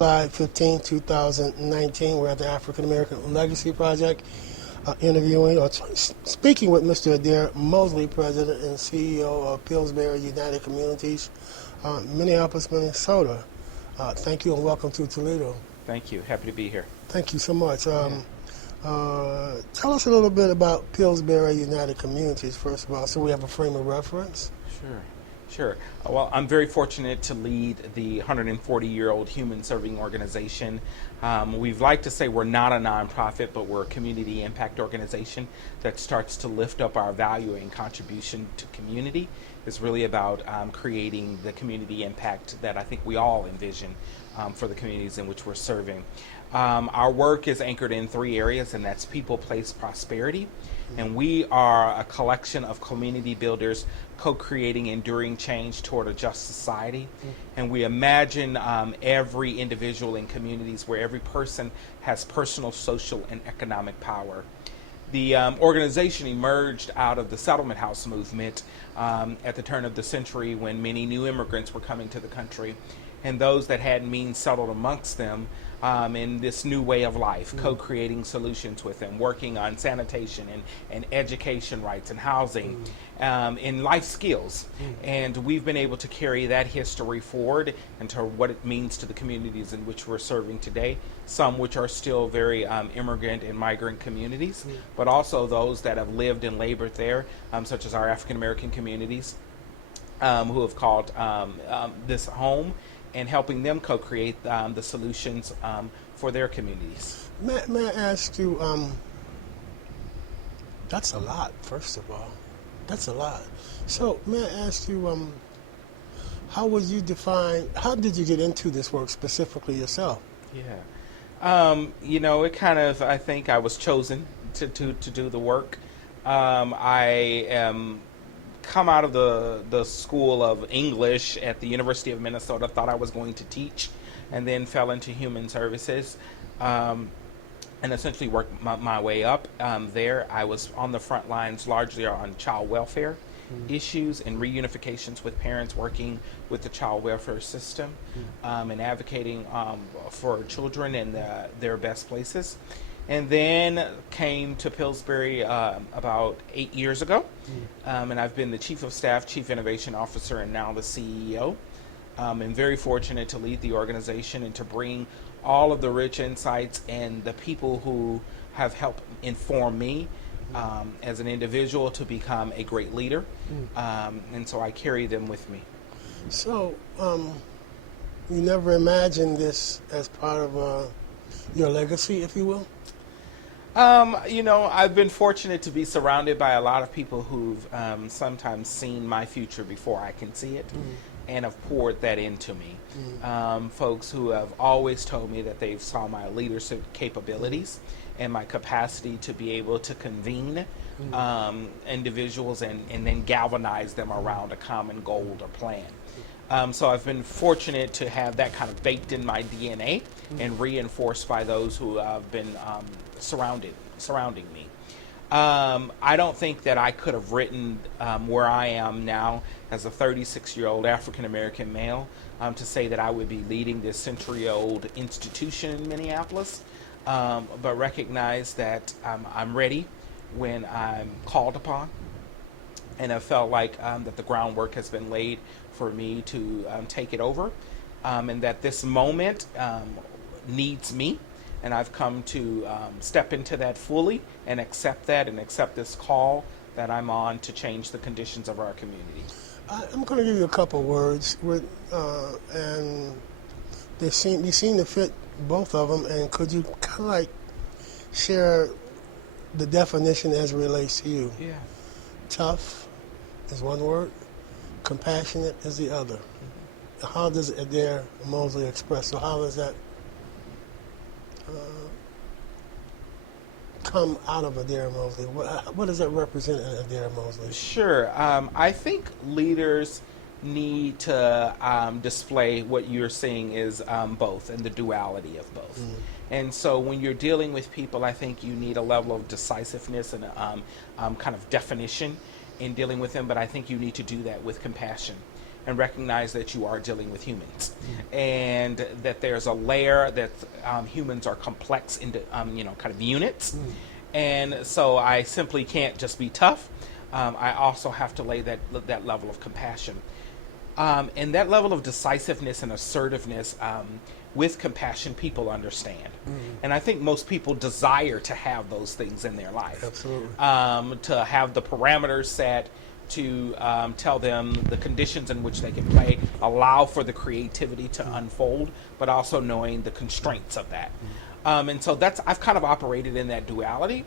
July 15, 2019. We're at the African American Legacy Project, speaking with Mr. Adair Mosley, President and CEO of Pillsbury United Communities, Minneapolis, Minnesota. Thank you and welcome to Toledo. Thank you. Happy to be here. Thank you so much. Tell us a little bit about Pillsbury United Communities, first of all, so we have a frame of reference. Sure. Well, I'm very fortunate to lead the 140-year-old human-serving organization. We'd like to say we're not a nonprofit, but we're a community impact organization that starts to lift up our value and contribution to community. It's really about creating the community impact that I think we all envision for the communities in which we're serving. Our work is anchored in three areas, and that's people, place, prosperity. And we are a collection of community builders co-creating enduring change toward a just society. And we imagine every individual in communities where every person has personal, social, and economic power. The organization emerged out of the settlement house movement at the turn of the century when many new immigrants were coming to the country. And those that had means settled amongst them in this new way of life, co-creating solutions with them, working on sanitation and education rights and housing and life skills. And we've been able to carry that history forward into what it means to the communities in which we're serving today, some which are still very immigrant and migrant communities, but also those that have lived and labored there, such as our African American communities who have called this home, and helping them co-create the solutions for their communities. May I ask you, that's a lot, first of all. That's a lot. So may I ask you, how did you get into this work specifically yourself? It kind of, I think I was chosen to do the work. I am come out of the School of English at the University of Minnesota, thought I was going to teach, and then fell into human services and essentially worked my way up there. I was on the front lines largely on child welfare issues and reunifications with parents, working with the child welfare system and advocating for children in their best places. And then came to Pillsbury about 8 years ago, and I've been the Chief of Staff, Chief Innovation Officer, and now the CEO. I'm very fortunate to lead the organization and to bring all of the rich insights and the people who have helped inform me as an individual to become a great leader, and so I carry them with me. So, you never imagined this as part of your legacy, if you will? I've been fortunate to be surrounded by a lot of people who've sometimes seen my future before I can see it and have poured that into me. Folks who have always told me that they saw my leadership capabilities and my capacity to be able to convene individuals and then galvanize them around a common goal or plan. So I've been fortunate to have that kind of baked in my DNA and reinforced by those who have been surrounding me. I don't think that I could have written where I am now as a 36-year-old African-American male to say that I would be leading this century-old institution in Minneapolis, but recognize that I'm ready when I'm called upon, and I felt like that the groundwork has been laid for me to take it over, and that this moment needs me, and I've come to step into that fully and accept this call that I'm on to change the conditions of our community. I'm going to give you a couple words, and you seem to fit both of them, and could you kind of like share the definition as it relates to you? Yeah. Tough is one word, compassionate is the other. How does Adair Mosley express? So how does that come out of Adair Mosley? What does that represent in Adair Mosley? Sure. I think leaders need to display what you're seeing is both, and the duality of both. And so when you're dealing with people, I think you need a level of decisiveness and kind of definition in dealing with them, but I think you need to do that with compassion. and recognize that you are dealing with humans, and that there's a layer that humans are complex into kind of units, and so I simply can't just be tough. I also have to lay that level of compassion, and that level of decisiveness and assertiveness. With compassion, people understand, and I think most people desire to have those things in their life. Absolutely. To have the parameters set, to tell them the conditions in which they can play, allow for the creativity to unfold, but also knowing the constraints of that. And so I've kind of operated in that duality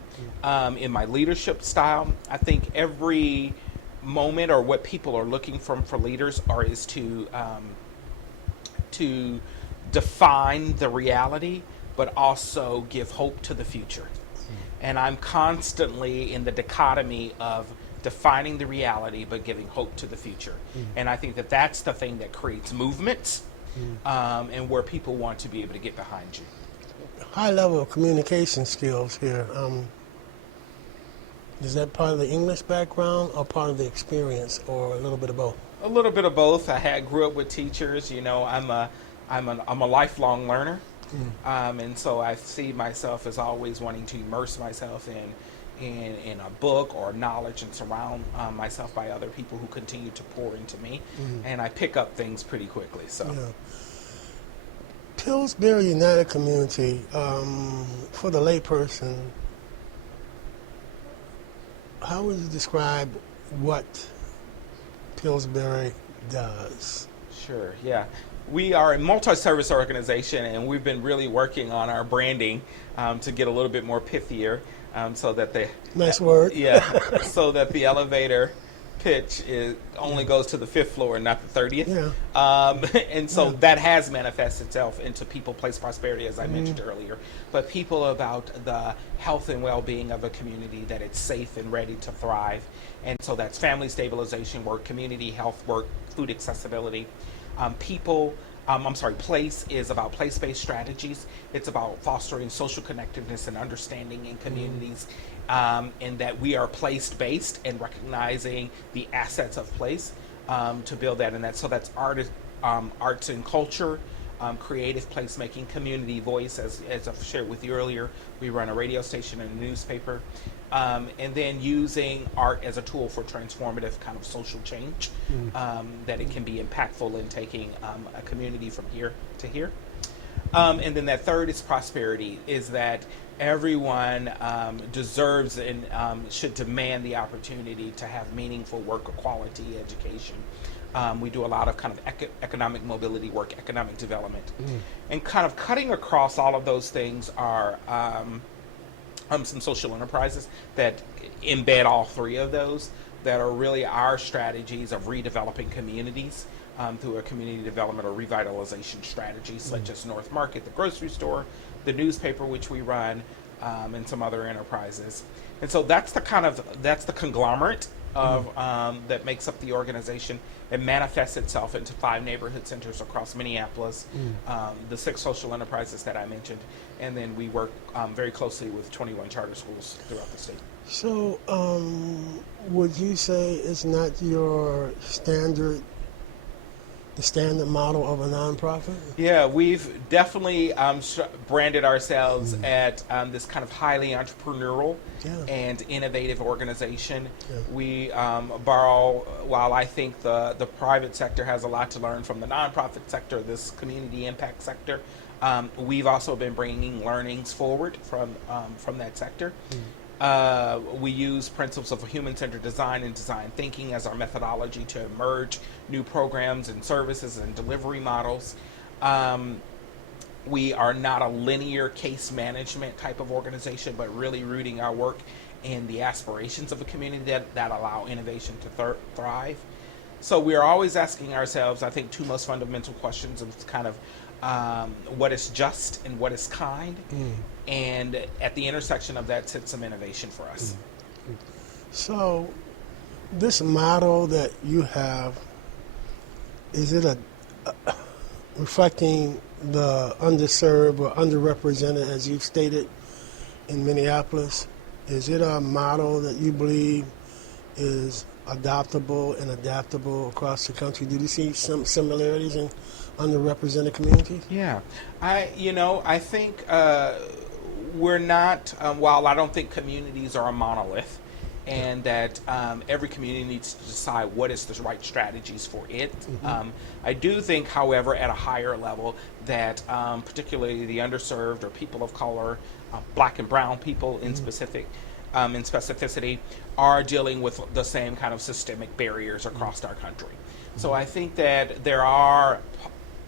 in my leadership style. I think every moment, or what people are looking for leaders, is to define the reality, but also give hope to the future. And I'm constantly in the dichotomy of defining the reality, but giving hope to the future. And I think that's the thing that creates movements, and where people want to be able to get behind you. High level of communication skills here. Is that part of the English background or part of the experience, or a little bit of both? A little bit of both. Grew up with teachers. I'm a lifelong learner, and so I see myself as always wanting to immerse myself in a book or knowledge, and surround myself by other people who continue to pour into me, and I pick up things pretty quickly. So, Pillsbury United community, for the layperson, how would you describe what Pillsbury does? Sure, yeah. We are a multi-service organization, and we've been really working on our branding to get a little bit more pithier, so that nice word. So that the elevator pitch only goes to the 5th floor and not the 30th. And so that has manifested itself into people, place, prosperity, as I mentioned earlier. But people about the health and well-being of a community, that it's safe and ready to thrive. And so that's family stabilization work, community health work, food accessibility. Place is about place-based strategies. It's about fostering social connectiveness and understanding in communities, and that we are place-based and recognizing the assets of place to build that. And so that's arts and culture, creative placemaking, community voice, as I've shared with you earlier. We run a radio station and a newspaper. And then using art as a tool for transformative kind of social change, that it can be impactful in taking a community from here to here. And then that third is prosperity, is that everyone deserves and should demand the opportunity to have meaningful work or quality education. We do a lot of kind of economic mobility work, economic development. And kind of cutting across all of those things are some social enterprises that embed all three of those, that are really our strategies of redeveloping communities through a community development or revitalization strategy, such as North Market, the grocery store, the newspaper which we run, and some other enterprises. And so that's the conglomerate of that makes up the organization. It manifests itself into 5 neighborhood centers across Minneapolis, the 6 social enterprises that I mentioned, and then we work very closely with 21 charter schools throughout the state. So, would you say it's not your standard model of a nonprofit? Yeah, we've definitely branded ourselves at this kind of highly entrepreneurial and innovative organization. We borrow, while I think the private sector has a lot to learn from the nonprofit sector, this community impact sector, we've also been bringing learnings forward from that sector. We use principles of human-centered design and design thinking as our methodology to emerge new programs and services and delivery models. We are not a linear case management type of organization, but really rooting our work in the aspirations of a community that allow innovation to thrive. So we are always asking ourselves, I think, 2 most fundamental questions of kind of what is just and what is kind. And at the intersection of that sits some innovation for us. So this model that you have, is it reflecting the underserved or underrepresented, as you've stated, in Minneapolis? Is it a model that you believe is adoptable and adaptable across the country? Do you see some similarities in underrepresented communities? Yeah, I think we're not. While I don't think communities are a monolith, and that every community needs to decide what is the right strategies for it. I do think, however, at a higher level, that particularly the underserved or people of color, black and brown people in specificity, are dealing with the same kind of systemic barriers across our country. So I think that there are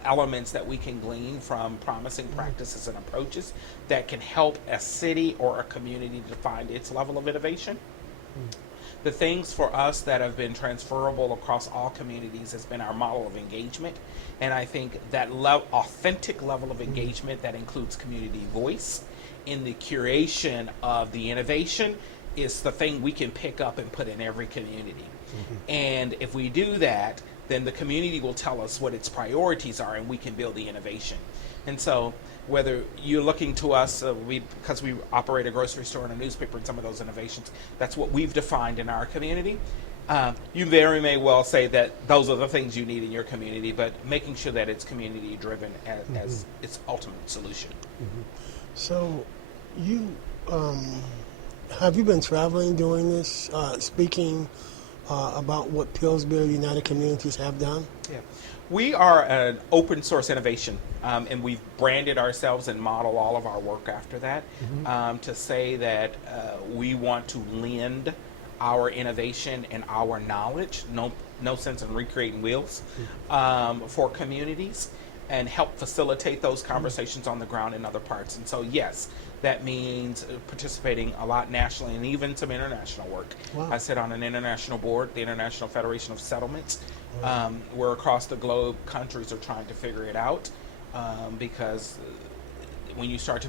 elements that we can glean from promising practices and approaches that can help a city or a community to find its level of innovation. The things for us that have been transferable across all communities has been our model of engagement. And I think that authentic level of engagement that includes community voice in the curation of the innovation is the thing we can pick up and put in every community. And if we do that, then the community will tell us what its priorities are and we can build the innovation. And so whether you're looking to us, because we operate a grocery store and a newspaper and some of those innovations, that's what we've defined in our community. You very may well say that those are the things you need in your community, but making sure that it's community driven as its ultimate solution. So you have you been traveling doing this, speaking about what Pillsbury United communities have done? Yeah. We are an open source innovation, and we've branded ourselves and model all of our work after that, to say that we want to lend our innovation and our knowledge, no sense in recreating wheels, for communities and help facilitate those conversations on the ground in other parts. And so, yes, that means participating a lot nationally and even some international work. Wow. I sit on an international board, the International Federation of Settlements, where across the globe countries are trying to figure it out, because when you start to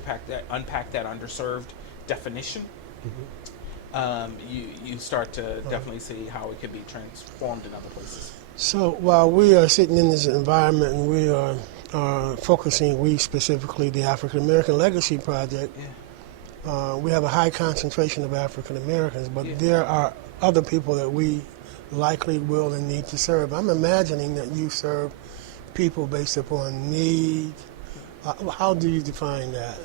unpack that underserved definition, you start to definitely see how it can be transformed in other places. So while we are sitting in this environment and we are focusing, we specifically, the African American Legacy Project, we have a high concentration of African Americans, but there are other people that we likely will and need to serve. I'm imagining that you serve people based upon need. How do you define that?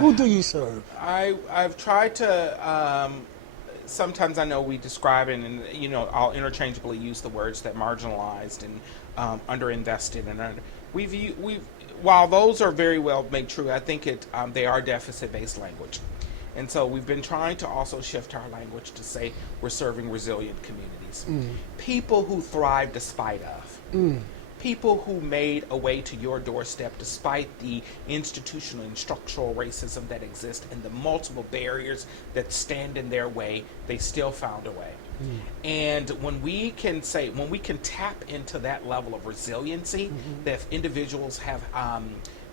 Who do you serve? I've tried to. Sometimes I know we describe it, and I'll interchangeably use the words that marginalized and underinvested, and while those are very well made true, I think they are deficit-based language, and so we've been trying to also shift our language to say we're serving resilient communities, people who thrive despite of. People who made a way to your doorstep despite the institutional and structural racism that exists and the multiple barriers that stand in their way, they still found a way. And when we can tap into that level of resiliency that individuals have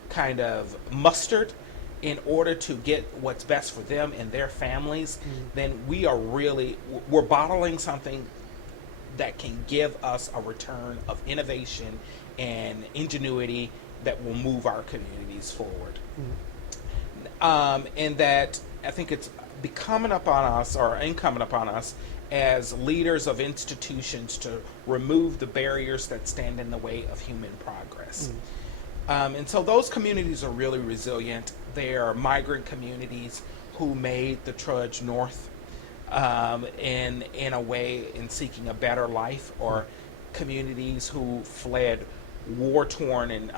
kind of mustered in order to get what's best for them and their families, then we're bottling something that can give us a return of innovation and ingenuity that will move our communities forward. And that I think it's incumbent upon us as leaders of institutions to remove the barriers that stand in the way of human progress. And so those communities are really resilient. They are migrant communities who made the trudge north in a way in seeking a better life, or communities who fled war-torn and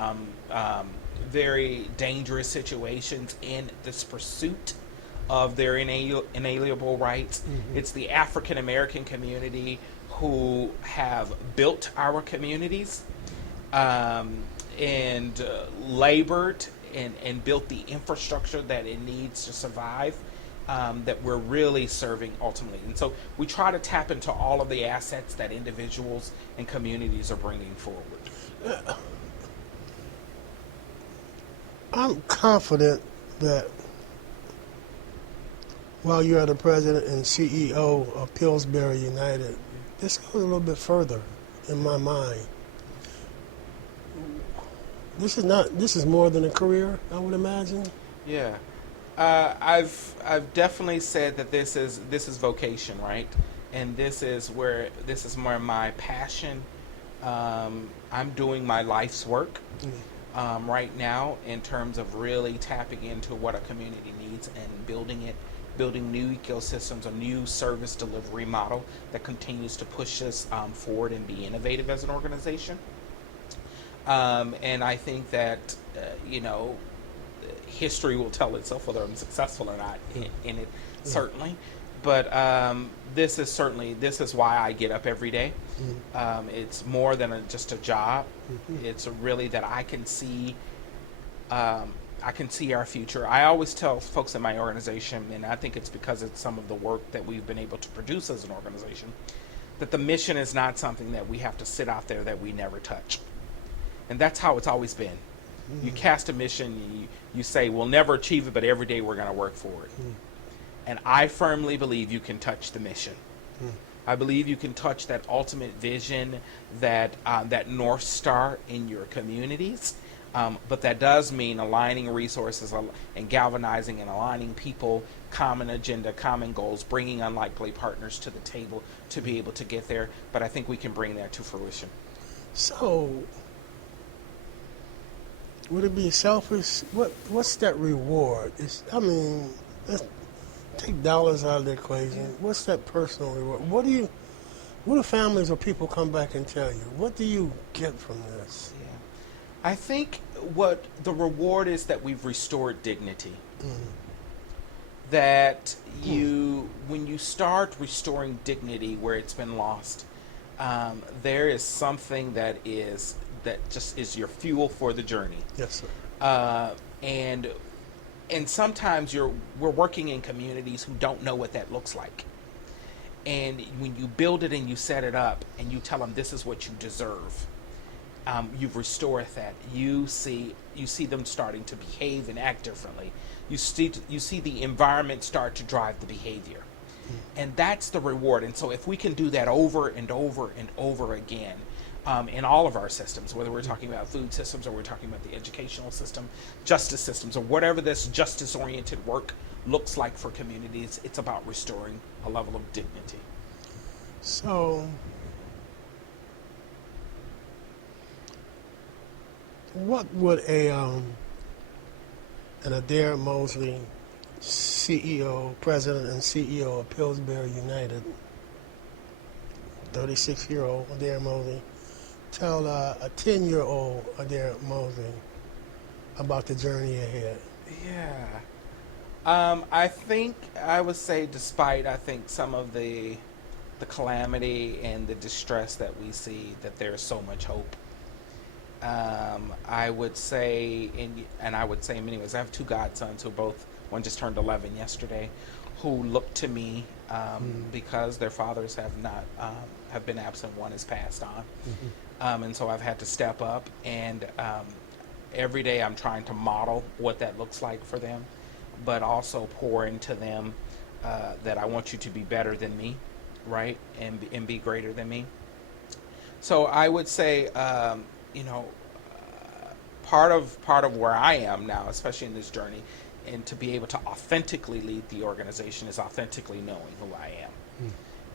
very dangerous situations in this pursuit of their inalienable rights. It's the African American community who have built our communities and labored and built the infrastructure that it needs to survive. That we're really serving ultimately. And so we try to tap into all of the assets that individuals and communities are bringing forward. I'm confident that while you're the president and CEO of Pillsbury United, this goes a little bit further in my mind. This is more than a career, I would imagine. Yeah. I've definitely said that this is vocation, right? and this is where my passion. I'm doing my life's work right now in terms of really tapping into what a community needs and building new ecosystems, a new service delivery model that continues to push us forward and be innovative as an organization. And I think that, history will tell itself whether I'm successful or not in it, certainly. But this is why I get up every day. It's more than just a job. It's really that I can see our future. I always tell folks in my organization, and I think it's because it's some of the work that we've been able to produce as an organization, that the mission is not something that we have to sit out there that we never touch. And that's how it's always been. You cast a mission, you say, we'll never achieve it, but every day we're going to work for it. And I firmly believe you can touch the mission. I believe you can touch that ultimate vision, that North Star in your communities. But that does mean aligning resources and galvanizing and aligning people, common agenda, common goals, bringing unlikely partners to the table to be able to get there. But I think we can bring that to fruition. So, would it be selfish? What's that reward? Let's take dollars out of the equation. What's that personal reward? What do families or people come back and tell you? What do you get from this? I think what the reward is that we've restored dignity. That when you start restoring dignity where it's been lost, there is something that just is your fuel for the journey. Yes, sir. And sometimes we're working in communities who don't know what that looks like. And when you build it and you set it up and you tell them this is what you deserve, you've restored that. You see them starting to behave and act differently. You see the environment start to drive the behavior. And that's the reward. And so if we can do that over and over and over again, in all of our systems, whether we're talking about food systems or we're talking about the educational system, justice systems, or whatever this justice-oriented work looks like for communities, it's about restoring a level of dignity. So, what would an Adair Mosley, President and CEO of Pillsbury United, 36-year-old Adair Mosley, tell a 10-year-old Adair Mosley about the journey ahead? Yeah. I think I would say, despite some of the calamity and the distress that we see, that there's so much hope. I would say in many ways, I have two godsons who one just turned 11 yesterday, who look to me because their fathers have been absent. One has passed on. And so I've had to step up, and every day I'm trying to model what that looks like for them, but also pour into them that I want you to be better than me, right, and be greater than me. So I would say, part of where I am now, especially in this journey, and to be able to authentically lead the organization is authentically knowing who I am.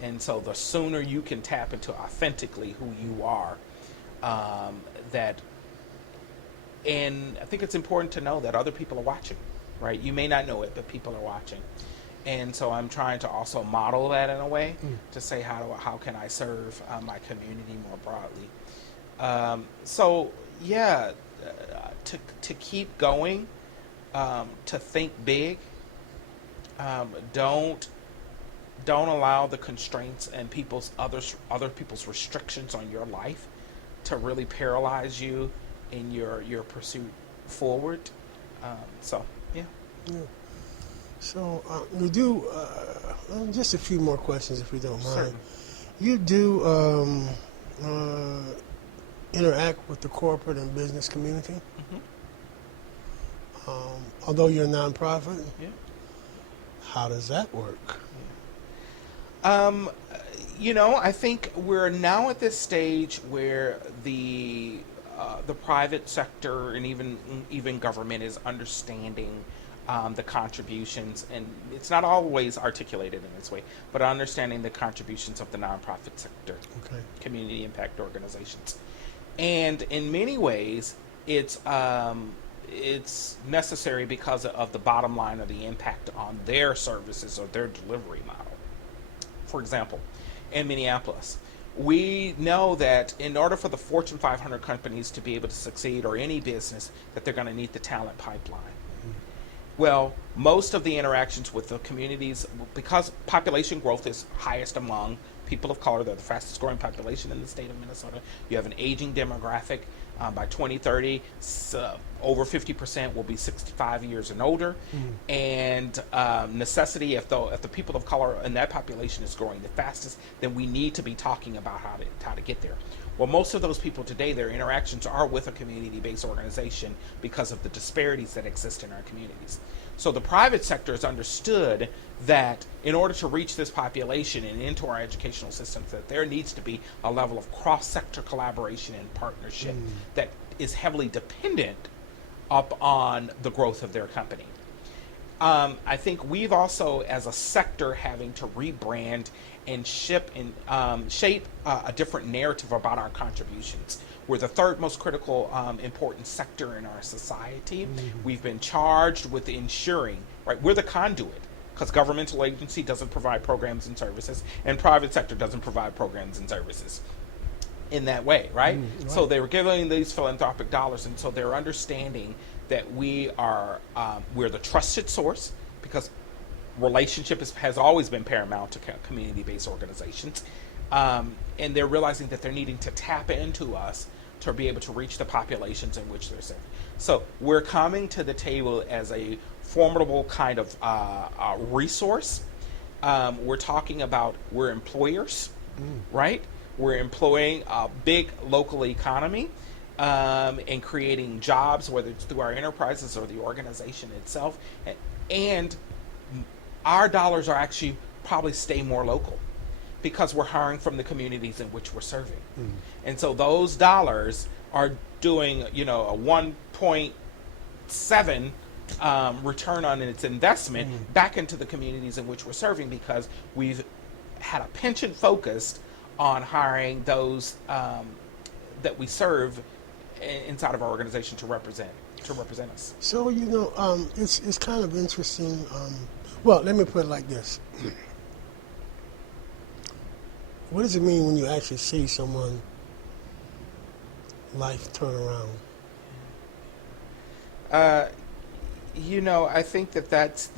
And so the sooner you can tap into authentically who you are, and I think it's important to know that other people are watching, right? You may not know it, but people are watching. And so I'm trying to also model that in a way to say, how can I serve my community more broadly? To keep going, to think big, don't allow the constraints and other people's restrictions on your life to really paralyze you in your pursuit forward. Yeah. So we do just a few more questions, if you don't mind. Certainly. You do interact with the corporate and business community, although you're a nonprofit. Yeah. How does that work? I think we're now at this stage where the private sector and even government is understanding the contributions, and it's not always articulated in this way, but understanding the contributions of the nonprofit sector, Okay. community impact organizations. And in many ways, it's necessary because of the bottom line of the impact on their services or their delivery model. For example, in Minneapolis, we know that in order for the Fortune 500 companies to be able to succeed, or any business, that they're going to need the talent pipeline. Well, most of the interactions with the communities, because population growth is highest among people of color, they're the fastest growing population in the state of Minnesota. You have an aging demographic. By 2030, over 50% will be 65 years and older. And necessity, if the people of color in that population is growing the fastest, then we need to be talking about how to get there. Well, most of those people today, their interactions are with a community-based organization because of the disparities that exist in our communities. So the private sector has understood that in order to reach this population and into our educational systems, that there needs to be a level of cross-sector collaboration and partnership that is heavily dependent upon the growth of their company. I think we've also, as a sector, having to rebrand and shape a different narrative about our contributions. We're the third most critical, important sector in our society. We've been charged with ensuring, right? We're the conduit, because governmental agency doesn't provide programs and services, and private sector doesn't provide programs and services in that way, right? Right. So they were giving these philanthropic dollars, and so they're understanding that we're the trusted source, because relationship has always been paramount to community-based organizations, and they're realizing that they're needing to tap into us to be able to reach the populations in which they're serving. So we're coming to the table as a formidable kind of resource. We're talking about, we're employers, right? We're employing a big local economy and creating jobs, whether it's through our enterprises or the organization itself. And our dollars are actually probably stay more local, because we're hiring from the communities in which we're serving. And so those dollars are doing, a 1.7 return on its investment back into the communities in which we're serving, because we've had a penchant focused on hiring those that we serve inside of our organization to represent us. So it's kind of interesting. Well, let me put it like this. What does it mean when you actually see someone life turn around? I think that's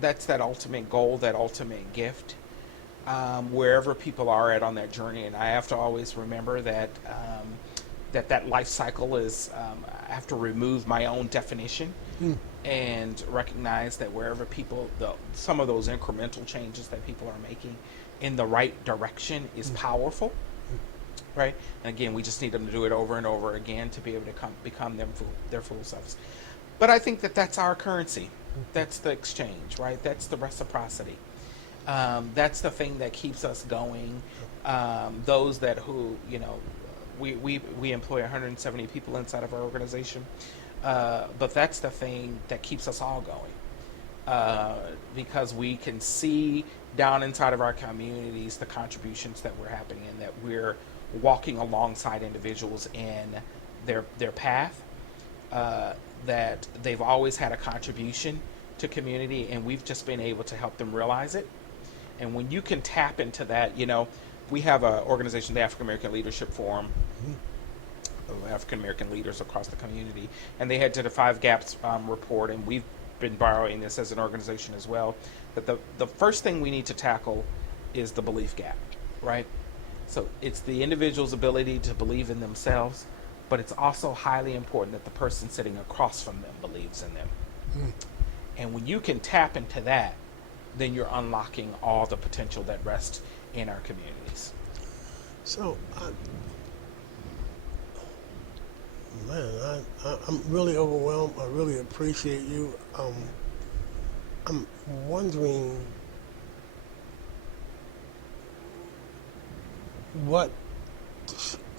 that ultimate goal, that ultimate gift, wherever people are at on that journey. And I have to always remember that that life cycle is, I have to remove my own definition and recognize that wherever some of those incremental changes that people are making in the right direction is powerful, right? And again, we just need them to do it over and over again to be able to become their full selves. But I think that's our currency. That's the exchange, right? That's the reciprocity. That's the thing that keeps us going. Those we employ 170 people inside of our organization, but that's the thing that keeps us all going, because we can see down inside of our communities the contributions that we're happening, and that we're walking alongside individuals in their path, that they've always had a contribution to community, and we've just been able to help them realize it. And when you can tap into that, we have an organization, the African American Leadership Forum, of African American leaders across the community, and they had did a 5 Gaps report, and we've been borrowing this as an organization as well, that the first thing we need to tackle is the belief gap, right? So it's the individual's ability to believe in themselves, but it's also highly important that the person sitting across from them believes in them. And when you can tap into that, then you're unlocking all the potential that rests in our communities. So, I'm really overwhelmed. I really appreciate you. I'm wondering what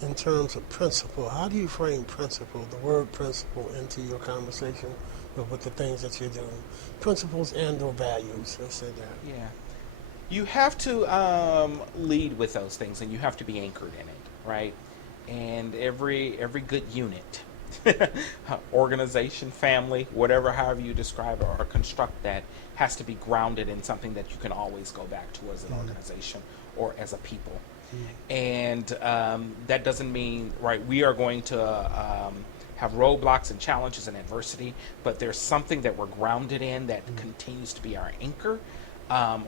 in terms of principle. How do you frame principle, the word principle, into your conversation with the things that you're doing? Principles and or values, let's say that. Yeah. You have to lead with those things, and you have to be anchored in it, right? And every good unit, organization, family, whatever, however you describe it or construct that, has to be grounded in something that you can always go back to as an organization or as a people. And that doesn't mean, right, we are going to have roadblocks and challenges and adversity, but there's something that we're grounded in that continues to be our anchor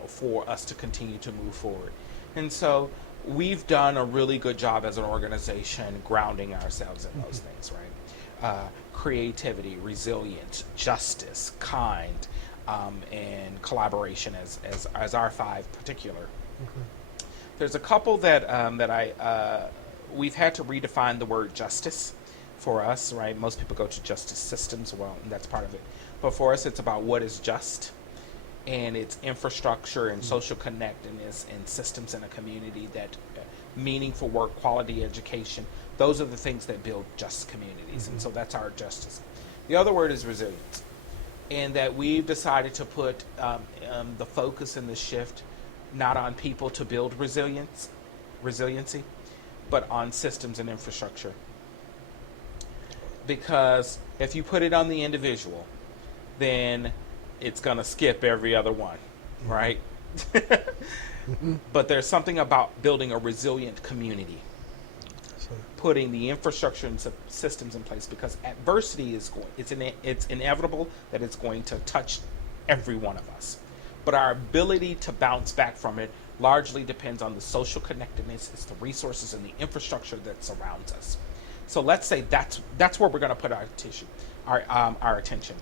for us to continue to move forward. And so we've done a really good job as an organization grounding ourselves in those things, right? Creativity, resilience, justice, kind, and collaboration as our 5 particular. There's a couple that we've had to redefine the word justice for us, right? Most people go to justice systems, well, and that's part of it. But for us, it's about what is just, and it's infrastructure and social connectedness and systems in a community that meaningful work, quality education. Those are the things that build just communities, and so that's our justice. The other word is resilience, and that we've decided to put the focus and the shift not on people to build resiliency, but on systems and infrastructure. Because if you put it on the individual, then it's going to skip every other one, right? But there's something about building a resilient community, putting the infrastructure and systems in place, because adversity it's inevitable that it's going to touch every one of us. But our ability to bounce back from it largely depends on the social connectedness, it's the resources and the infrastructure that surrounds us. So let's say that's where we're going to put our attention.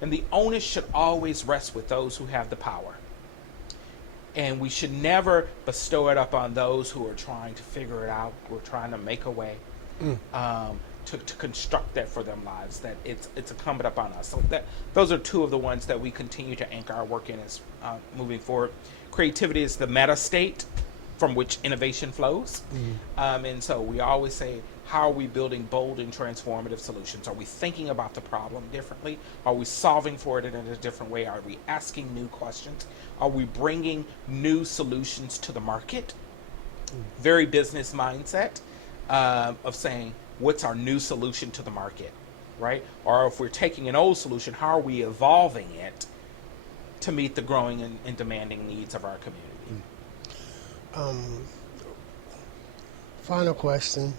And the onus should always rest with those who have the power. And we should never bestow it up on those who are trying to figure it out, who are trying to make a way to construct that for their lives, that it's incumbent upon us. So those are 2 of the ones that we continue to anchor our work in as moving forward. Creativity is the meta state from which innovation flows. And so we always say, how are we building bold and transformative solutions? Are we thinking about the problem differently? Are we solving for it in a different way? Are we asking new questions? Are we bringing new solutions to the market? Very business mindset of saying, what's our new solution to the market, right? Or if we're taking an old solution, how are we evolving it to meet the growing and demanding needs of our community? Final question.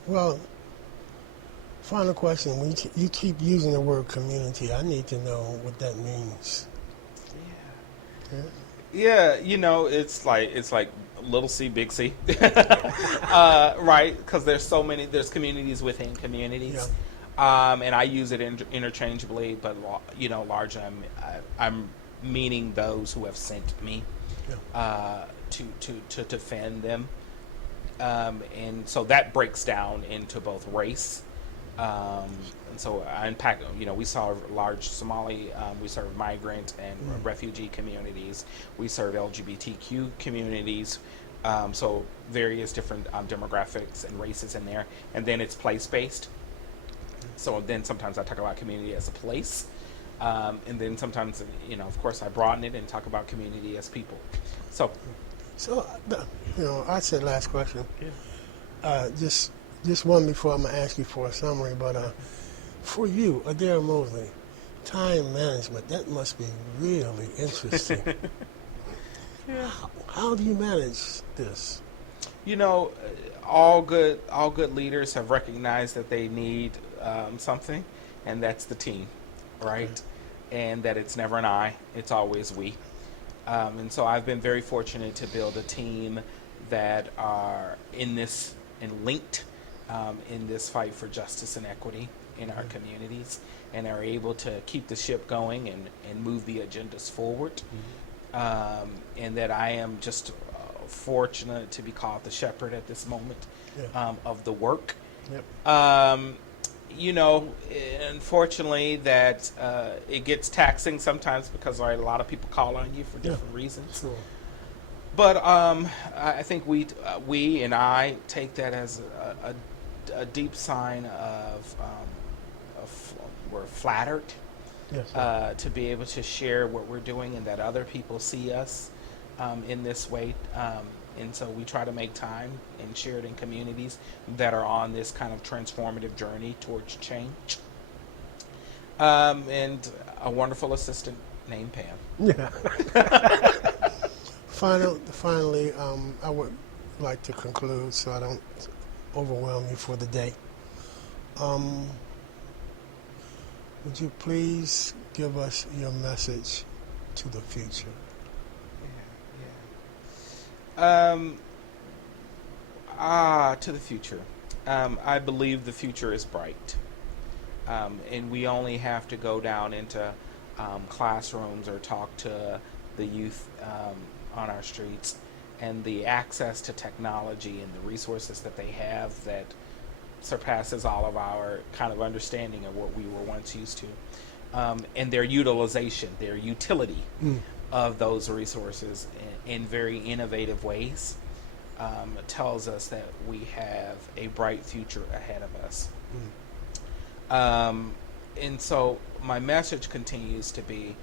When you keep using the word community, I need to know what that means. Yeah, it's like little C, big C, right? Because there's communities within communities, and I use it interchangeably, but largely I'm meaning those who have sent me to defend them, and so that breaks down into both race. And so I unpack, we serve large Somali, we serve migrant and refugee communities, we serve LGBTQ communities, so various different demographics and races in there, and then it's place-based. So then sometimes I talk about community as a place, and then sometimes, of course I broaden it and talk about community as people. So I said last question. Just one before I'm going to ask you for a summary, but for you, Adair Mosley, time management, that must be really interesting. How do you manage this? All good liders have recognized that they need something, and that's the team, right? And that it's never an I, it's always we. And so I've been very fortunate to build a team that are in this and linked in this fight for justice and equity in our communities, and are able to keep the ship going and move the agendas forward. And that I am just fortunate to be called the shepherd at this moment of the work. Unfortunately that it gets taxing sometimes because a lot of people call on you for different reasons. Sure. But I think we and I take that as a deep sign of we're flattered Yes, sir. to be able to share what we're doing and that other people see us in this way. And so we try to make time and share it in communities that are on this kind of transformative journey towards change. And a wonderful assistant named Pam. Yeah. Finally, I would like to conclude so I don't overwhelm you for the day. Would you please give us your message to the future? To the future. I believe the future is bright. And we only have to go down into classrooms or talk to the youth on our streets, and the access to technology and the resources that they have that surpasses all of our kind of understanding of what we were once used to, and their utilization, their utility of those resources in very innovative ways tells us that we have a bright future ahead of us. And so my message continues to be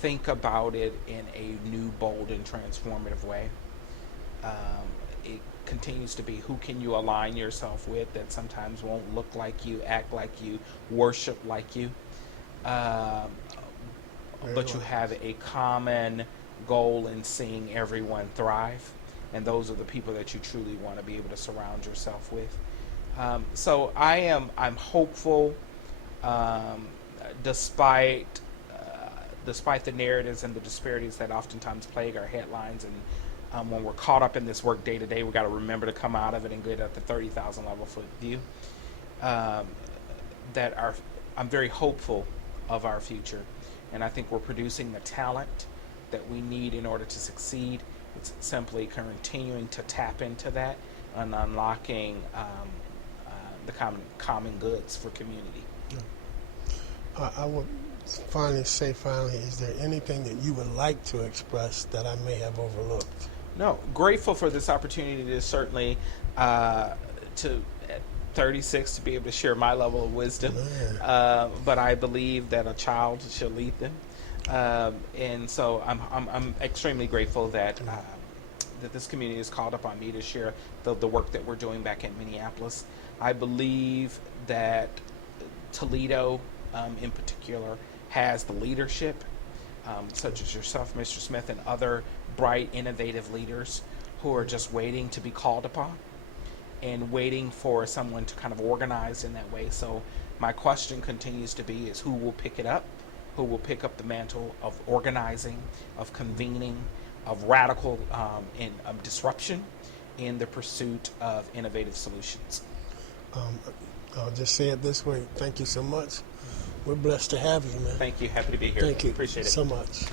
think about it in a new, bold, and transformative way. It continues to be who can you align yourself with that sometimes won't look like you, act like you, worship like you. But you have a common goal in seeing everyone thrive. And those are the people that you truly want to be able to surround yourself with. So I'm hopeful, despite the narratives and the disparities that oftentimes plague our headlines, and when we're caught up in this work day to day, we got to remember to come out of it and get at the 30,000 level foot view. I'm very hopeful of our future, and I think we're producing the talent that we need in order to succeed. It's simply continuing to tap into that and unlocking the common goods for community. I would finally, is there anything that you would like to express that I may have overlooked? No, grateful for this opportunity to certainly, at 36, to be able to share my level of wisdom. But I believe that a child should lead them. And so I'm extremely grateful that this community has called upon me to share the work that we're doing back in Minneapolis. I believe that Toledo, in particular, has the leadership, such as yourself, Mr. Smith, and other bright, innovative leaders who are just waiting to be called upon and waiting for someone to kind of organize in that way. So my question continues to be is who will pick it up? Who will pick up the mantle of organizing, of convening, of radical disruption in the pursuit of innovative solutions? I'll just say it this way. Thank you so much. We're blessed to have you, man. Thank you. Happy to be here. Thank you. Appreciate it so much.